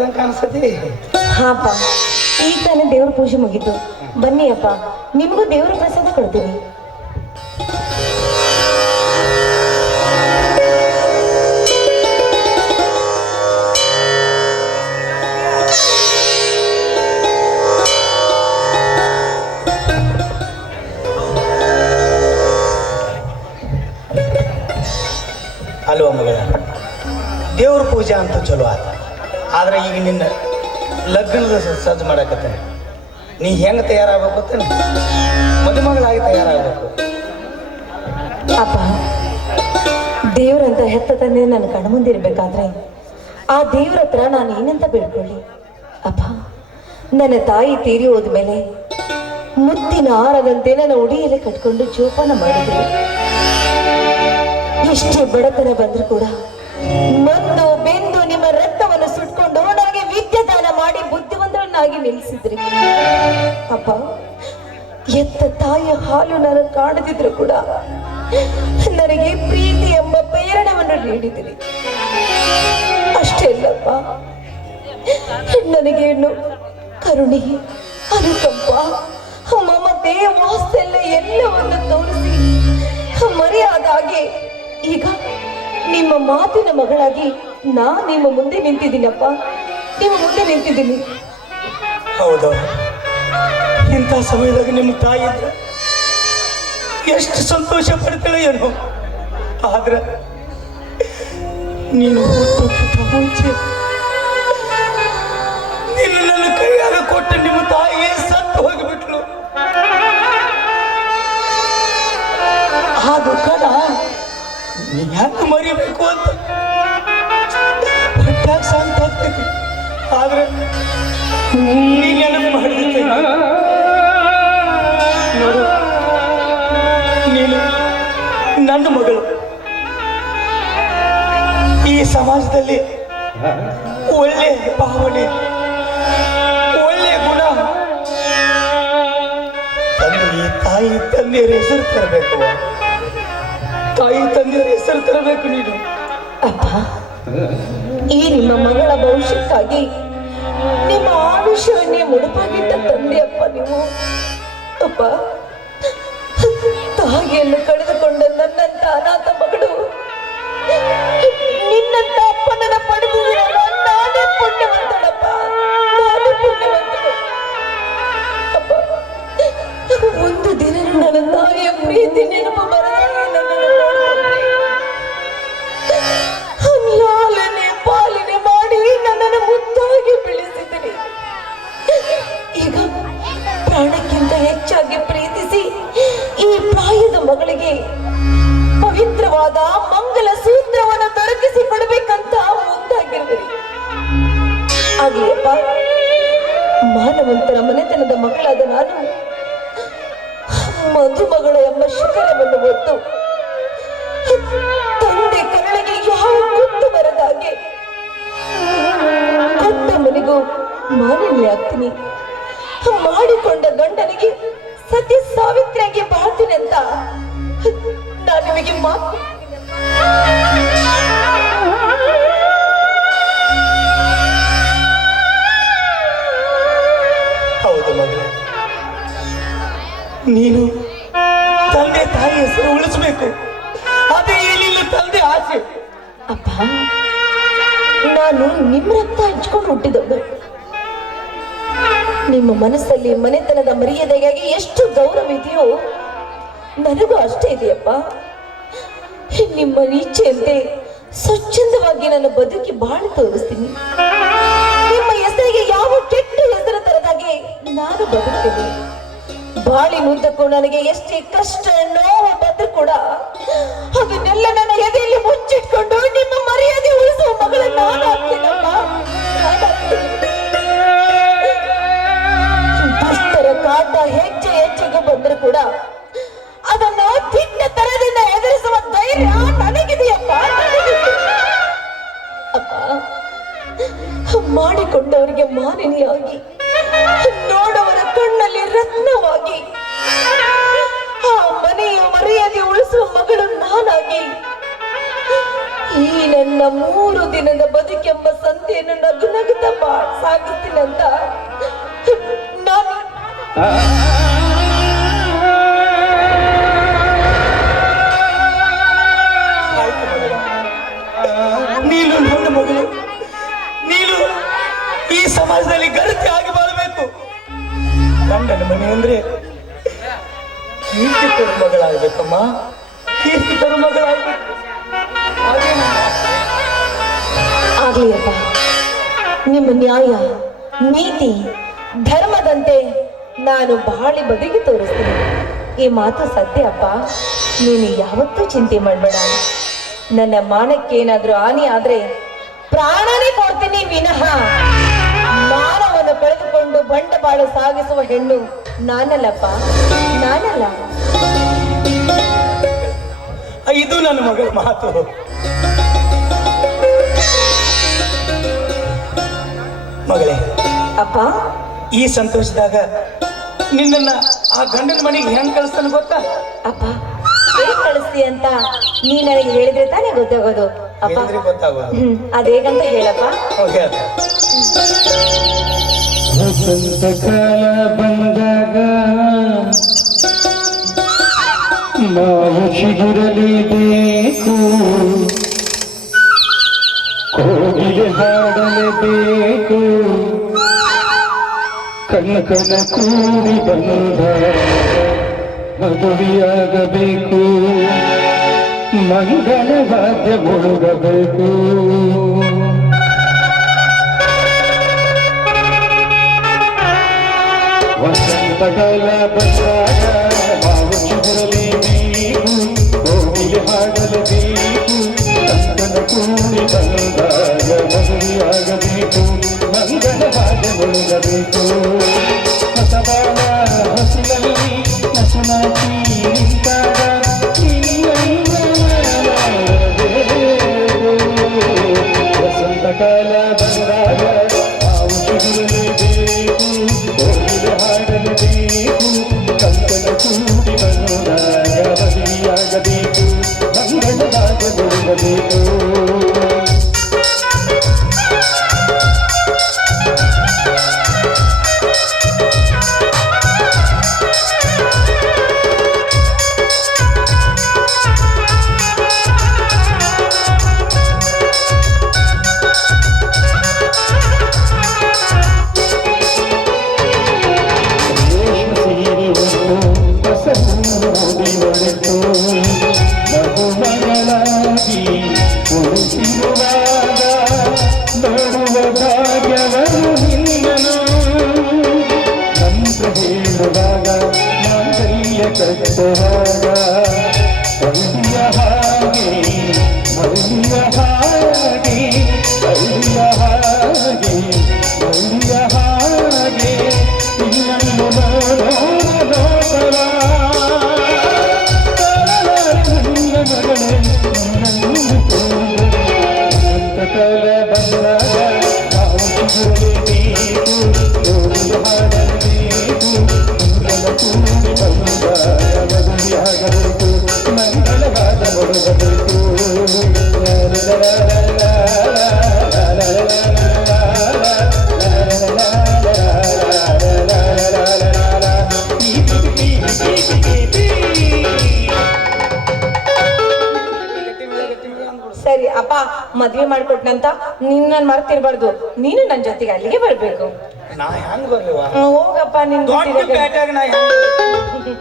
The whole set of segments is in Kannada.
ಮಾಡಿದಂಗೆ ಕಾಣಿಸ್ತತಿ. ಹಾಂ ಅಪ್ಪ, ಈಗ ತಾನೇ ದೇವ್ರ ಪೂಜೆ ಮುಗಿತು. ಬನ್ನಿ ಅಪ್ಪ, ನಿಮಗೂ ದೇವ್ರ ಪ್ರಸಾದ ಕೊಡ್ತೀನಿ. ಅಲ್ವ ಮಗಳ, ದೇವ್ರ ಪೂಜೆ ಅಂತ ಚಲೋ ಆತ. ಆದ್ರೆ ಈಗ ನಿನ್ನ ಲಗ್ನದ ಸಜ್ಜು ಮಾಡಕತ್ತೇನೆ. ನೀ ಹೆಂಗೆ ತಯಾರಾಗಬೇಕು ಅಂತೇನೆ, ಮದುಮಗಳಾಗಿ ತಯಾರಾಗಬೇಕು. ಅಪ್ಪ, ದೇವ್ರಂತ ಹೆತ್ತ ತಂದೆ ನನ್ನ ಕಣ್ಮುಂದಿರ್ಬೇಕಾದ್ರೆ ಆ ದೇವ್ರ ಹತ್ರ ನಾನು ಏನಂತ ಬೇಡ್ಕೊಳ್ಳಿ? ಅಪ್ಪ, ನನ್ನ ತಾಯಿ ತೀರಿ ಹೋದ್ಮೇಲೆ ಮುತ್ತಿನ ಹಾರದಂತೆ ನನ್ನ ಉಡಿಯಲ್ಲಿ ಕಟ್ಕೊಂಡು ಜೋಪಾನ ಮಾಡಿದ್ರು. ಎಷ್ಟೇ ಬಡತನ ಬಂದರೂ ಕೂಡ ನೊಂದು ಬೆಂದು ನಿಮ್ಮ ರಕ್ತವನ್ನು ಸುಟ್ಕೊಂಡು ನನಗೆ ವಿದ್ಯೆ ದಾನ ಮಾಡಿ ಬುದ್ಧಿವಂತರನ್ನಾಗಿ ನಿಲ್ಲಿಸಿದ್ರಿ. ಅಪ್ಪ, ಎತ್ತ ತಾಯಿಯ ಹಾಲು ನಾನು ಕಾಣದಿದ್ರು ಕೂಡ ನನಗೆ ಪ್ರೀತಿ ಎಂಬ ಪ್ರೇರಣವನ್ನು ನೀಡಿದಿರಿ. ಅಷ್ಟೇ ಅಲ್ಲಪ್ಪ, ನನಗೆ ಕರುಣೆ, ಅನುಕಂಪ, ಮಮತೆ, ವಾತ್ಸಲ್ಯ ಎಲ್ಲವನ್ನು ತೋರಿಸಿ ಮರೆಯಾದ ಹಾಗೆ ಈಗ ನಿಮ್ಮ ಮಾತಿನ ಮಗಳಾಗಿ ನಿಮ್ಮ ಮುಂದೆ ನಿಂತಿದ್ದೀನಪ್ಪ, ನಿಮ್ಮ ಮುಂದೆ ನಿಂತಿದ್ದೀನಿ. ಹೌದು, ಇಂಥ ಸಮಯದಾಗ ನಿಮ್ಮ ತಾಯಿ ಇದ್ರೆ ಎಷ್ಟು ಸಂತೋಷ ಪಡ್ತಾಳೆ ಏನೋ. ಆದ್ರೆ ನೀನು ಹುಟ್ಟೋಕ್ಕಿಂತ ಮುಂಚೆ ನಿನ್ನ ನನ್ನ ಕೈಯಾಗ ಕೊಟ್ಟ ನಿಮ್ಮ ತಾಯಿ ಸತ್ತು ಹೋಗಿಬಿಟ್ಲು. ಆ ದುಃಖನ ನೀ ಹೆಂಗೆ ಮರಿಬೇಕು ಅಂತ ಹೊಟ್ಟಾಗ ಶಾಂತ ಆಗ್ತೈತಿ. ಆದ್ರೆ ನೀ ನೆನಪು ಮಾಡಿರ್ತೈತಿ. ನೋಡು, ನೀನು ನನ್ನ ಮಗಳು. ಈ ಸಮಾಜದಲ್ಲಿ ಒಳ್ಳೆ ಭಾವನೆ, ಒಳ್ಳೆ ಗುಣ ತಂದೆ, ತಾಯಿ ತಂದೆಯರ ಹೆಸರು ತರಬೇಕು. ತಾಯಿ ತಂದೆಯರ ಹೆಸರು ತರಬೇಕು ನೀನು. ಅಪ್ಪ, ಈ ನಿಮ್ಮ ಮಗಳ ಭವಿಷ್ಯಕ್ಕಾಗಿ ನಿಮ್ಮ ಆಯುಷ್ಯವನ್ನೇ ಮುಡುಪಾಗಿಟ್ಟ ತಂದೆ ಅಪ್ಪ ನೀವು. ಅಪ್ಪ, ತಾಯಿಯನ್ನು ಕಳೆದುಕೊಂಡ ನನ್ನಂತ ಅನಾಥ ಮಗಳು ನಿನ್ನಂತ ಅಪ್ಪನನ್ನ ಪಡೆದಿದ್ದೀರಲ್ಲ, ನಾನೇ ಪುಣ್ಯವಂತಳಪ್ಪ, ನಾನೇ ಪುಣ್ಯವಂತಳು. ಅಪ್ಪ, ಒಂದು ದಿನ ನನ್ನ ತಾಯಿಯ ಪ್ರೀತಿ ನೆನಪು ಬರದೇ ನನ್ನನ್ನು ನೋಡಿಕೊಂಡ್ರಿ. ಲಾಲನೆ ಪಾಲನೆ ಮಾಡಿ ನನ್ನನ್ನು ಮುದ್ದಾಗಿ ಬೆಳೆಸಿದಿರಿ. ಈಗ ಪ್ರಾಣಕ್ಕಿಂತ ಹೆಚ್ಚಾಗಿ ಪ್ರೀತಿಸಿ ಈ ಪ್ರಾಯದ ಮಗಳಿಗೆ ಪವಿತ್ರವಾದ ಮಂಗಲ ಸೂತ್ರವನ್ನು ದೊರಕಿಸಿ ಕೊಡಬೇಕಂತ ಮುಂದಾಗಿರುವಿರಿ. ಆಗ್ಲಿಯಪ್ಪ, ಮಾನವಂತರ ಮನೆತನದ ಮಗಳಾದ ನಾನು ಮಧುಮಗಳ ಎಂಬ ಶಿಖರವನ್ನು ಹೊತ್ತು ತಂದೆ ಕರಳಿಗೆ ಯಾವ ಗುಟ್ಟು ಬರದಾಗೆ ಕೊಟ್ಟ ಮನೆಗೂ ಮಾಲಿನ್ಯಾಗ್ತೀನಿ, ಮಾಡಿಕೊಂಡ ಗಂಡನಿಗೆ ಸತಿ ಸಾವಿತ್ರಿಯಾಗಿ ಬಾಳ್ತೀನಿ ಅಂತ ನಾನು ನಿಮಗೆ ಮಾತು. ಹೌದು ಮಗಳು, ನೀನು ತಂದೆ ತಾಯಿ ಹೆಸರು ಉಳಿಸಬೇಕು. ಅದೇ ಏನಿಲ್ಲ ತಂದೆ ಆಸೆ. ಅಪ್ಪ, ನಾನು ನಿಮ್ಮ ರಕ್ತ ಹಂಚ್ಕೊಂಡು ಹುಟ್ಟಿದವಳು. ನಿಮ್ಮ ಮನಸ್ಸಲ್ಲಿ ಮನೆತನದ ಮರ್ಯಾದೆಗಾಗಿ ಎಷ್ಟು ಗೌರವ ಇದೆಯೋ ನನಗೂ ಅಷ್ಟೇ ಇದೆಯಪ್ಪ. ನಿಮ್ಮ ಇಚ್ಛೆಯಂತೆ ಸ್ವಚ್ಛಂದವಾಗಿ ನನ್ನ ಬದುಕಿ ಬಾಳು ತೋರಿಸ್ತೀನಿ. ನಿಮ್ಮ ಹೆಸರಿಗೆ ಯಾವ ಕೆಟ್ಟ ಹೆಸರು ತರದಾಗೆ ನಾನು ಬದುಕ್ತೀನಿ. ಬಾಳಿನುದ್ದಕ್ಕೂ ನನಗೆ ಎಷ್ಟೇ ಕಷ್ಟ ನೋವು ಬಂದರೂ ಕೂಡ ಅದನ್ನೆಲ್ಲ ನನ್ನ ಎದೆಯಲ್ಲಿ ಮುಚ್ಚಿಟ್ಕೊಂಡು ನಿಮ್ಮ ಮರ್ಯಾದೆ ಉಳಿಸುವ ಮಗಳನ್ನ ನಾನು ಆಗ್ತೀನಪ್ಪ. ದುಷ್ಟರ ಕಾಟ ಹೆಚ್ಚು ಹೆಚ್ಚಿಗೆ ಬಂದರೂ ಕೂಡ ಅದನ್ನು ತಿಂಡ ತರದಿಂದ ಎದುರಿಸುವ ಧೈರ್ಯ ನನಗಿದೆಯಪ್ಪ. ಅಪ್ಪ, ಮಾಡಿಕೊಂಡವರಿಗೆ ಮಾಲಿನ್ಯವಾಗಿ, ನೋಡವರ ಕಣ್ಣಲ್ಲಿ ರತ್ನವಾಗಿ, ಆ ಮನೆಯ ಮರ್ಯಾದೆ ಉಳಿಸುವ ಮಗಳು ನಾನಾಗಿ ಈ ನನ್ನ 3 ದಿನದ ಬದುಕೆಂಬ ಸಂತೆಯನ್ನು ನಗು ನಗುತ್ತಾ ಸಾಗಿಸ್ತೀನಂತ ನಾನು ನೀನು ನನ್ನ ಮಗಳು, ನೀನು ಈ ಸಮಾಜದಲ್ಲಿ ಗರತಿ ಆಗಿ ಬಾಳಬೇಕು. ಗಂಡನ ಮನೆ ಅಂದ್ರೆ ಕೀರ್ತಿ ತರು ಮಗಳಾಗ್ಬೇಕಮ್ಮ, ಕೀರ್ತಿ ತರು ಮಗಳಾಗ್ಬೇಕು. ಆಗ್ಲಿಯಪ್ಪ, ನಿಮ್ಮ ನ್ಯಾಯ ನೀತಿ ಧರ್ಮದಂತೆ ನಾನು ಬಾಳಿ ಬದುಕಿ ತೋರಿಸ್ತೀನಿ. ಈ ಮಾತು ಸತ್ಯ ಅಪ್ಪ, ನೀನು ಯಾವತ್ತೂ ಚಿಂತೆ ಮಾಡಬೇಡ. ನನ್ನ ಮಾನಕ್ಕೆ ಏನಾದ್ರೂ ಹಾನಿ ಆದ್ರೆ ಪ್ರಾಣನೇ ಕೊಡ್ತೀನಿ ವಿನಃ ಮಾನವನ್ನು ಕಳೆದುಕೊಂಡು ಬಂಡವಾಳ ಸಾಗಿಸುವ ಹೆಣ್ಣು ನಾನಲ್ಲಪ್ಪ, ನಾನಲ್ಲ. ಇದು ನನ್ನ ಮಗಳ ಮಾತು. ಮಗಳೇ, ಅಪ್ಪ, ಈ ಸಂತೋಷದಾಗ ನಿನ್ನನ್ನ ಆ ಗಂಡನ ಮನೆಗೆ ಹೆಂಗ್ ಕಳಿಸ್ತಾನ ಗೊತ್ತಾ? ಅಪ್ಪ, ಹೇಗ್ ಕಳಿಸ್ತಿ ಅಂತ ನೀ ನನಗೆ ಹೇಳಿದ್ರೆ ತಾನೇ ಗೊತ್ತಾಗೋದು. ಅಪ್ಪ, ಗೊತ್ತಾಗೋದು. ಅದೇಗಂತ ಹೇಳಪ್ಪ. ವಸಂತ ಕಾಲ ಬಂದಾಗ ನಾವು ಚಿಗುರಲೇಬೇಕು, ಕೋಗಿಲೆ ಹಾಡಲೇಬೇಕು, ಕನಕನ ಕೂಡಿ ಬಂದ ಮದುವೆಯಾಗಬೇಕು, ಮಂಗಳವಾದ್ಯ ಮುಳುಗಬೇಕು. ವಸಂತಕಾಲ ಬಂದಾಗ ನಾವು ಚಿಗುರಲೇಬೇಕು, ಕೋಗಿಲೆ ಹಾಡಲೇಬೇಕು, ಕನಕನ ಕೂಡಿ ಬಂದಾಗ ಮದುವೆಯಾಗಬೇಕು, ಮಂಗಳವಾದ್ಯ ಮುಳುಗಬೇಕು. ಹೊಸಬಾಳ ಹೊಸಿಲಲ್ಲಿ ನಸುನಾಚಿ ನಿಂತಾಗ ವಸಂತಕಾಲ ಬಂದಾಗ ನಾವು ಚಿಗುರಲೇಬೇಕು, ಕೋಗಿಲೆ ಹಾಡಲೇಬೇಕು, ಕನಕನ ಕೂಡಿ ಬಂದಾಗ ಮದುವೆಯಾಗಬೇಕು, ಮಂಗಳವಾದ್ಯ ಮುಳುಗಬೇಕು. ಮಗುಮಗಳಾಗಿ ಉಳಿಸಿರುವಾಗ ನೋಡುವ ಭಾಗ್ಯವನ್ನು ನಿನ್ನನು ಮಂತ್ರ ಹೇಳುವಾಗ ಮಾಂಗಲ್ಯ ಕಟ್ಟುವಾಗ ಕೈಯ ಹಾಗೆ ಮೈಯ ಹಾಗೆ ಕೈಯ ಹಾಗೆ ಮೈಯ ಹಾಗೆ ಇನ್ನೊಂದು ನೋಡೋಣ ಸಂತಕಾಲ ಬಂದಾಗ ನಾವು ಚಿಗುರಲೇಬೇಕು, ಕೋಗಿಲೆ ಹಾಡಲೇಬೇಕು, ಮಂಗಲ ಕೂಡಿ ಬಂದಾಗ ಮದುವೆಯಾಗಬೇಕು, ಮಂಗಳವಾದ ಮುಳುಗಬೇಕು. ಸರಿ ಅಪ್ಪ, ಮದ್ವೆ ಮಾಡ್ಕೊಟ್ನಂತ ನಿನ್ನ ಮರ್ತಿರ್ಬಾರ್ದು. ನೀನು ನನ್ನ ಜೊತೆಗೆ ಅಲ್ಲಿಗೆ ಬರ್ಬೇಕು. ನಾ ಹೆಂಗ್ ಬರ್ಲಿವಾ? ಹೋಗಪ್ಪ, ನಿನ್ ದೊಡ್ಡ ಪೇಟೆಯಾಗ ನಾ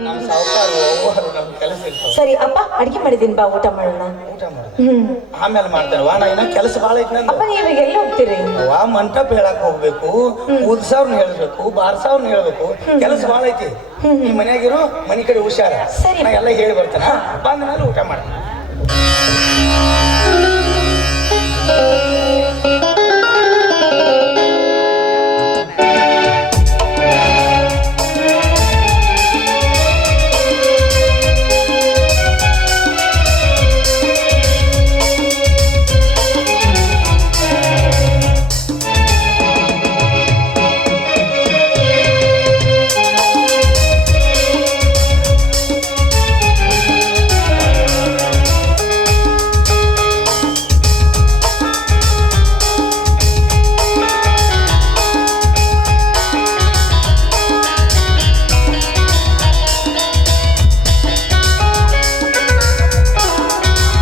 ನಮ್ಮ ಸಾವುಕಾರ ಅವ್ವರು ನಮ್ಮ ಕೆಲಸ ಇರ್ತಾವ. ಸರಿ ಅಪ್ಪ, ಅಡ್ಗೆ ಮಾಡಿದೀನಿ, ಬಾ ಊಟ ಮಾಡೋಣ. ಊಟ ಮಾಡೋದು ಆಮೇಲೆ ಮಾಡ್ತಾರೆ. ವಾ, ನಾ ಇನ್ನ ಕೆಲಸ ಭಾಳ ಐತಿ ನಂದು. ಅಪ್ಪ, ನೀವು ಎಲ್ಲಿ ಹೋಗ್ತೀರಿ? ವಾ, ಮಂಟಪ ಹೇಳಕ್ ಹೋಗ್ಬೇಕು, ಉದ್ಸವ್ರನ್ನ ಹೇಳ್ಬೇಕು, ಬಾರ್ಸವ್ರನ್ನ ಹೇಳ್ಬೇಕು, ಕೆಲಸ ಭಾಳ ಐತಿ. ಈ ಮನ್ಯಾಗಿರು, ಮನಿ ಕಡೆ ಹುಷಾರ. ಸರಿ. ನಾ ಎಲ್ಲ ಹೇಳಿ ಬರ್ತಾನ. ಬಂದ ಮೇಲೆ ಊಟ ಮಾಡ್ತೀನಿ.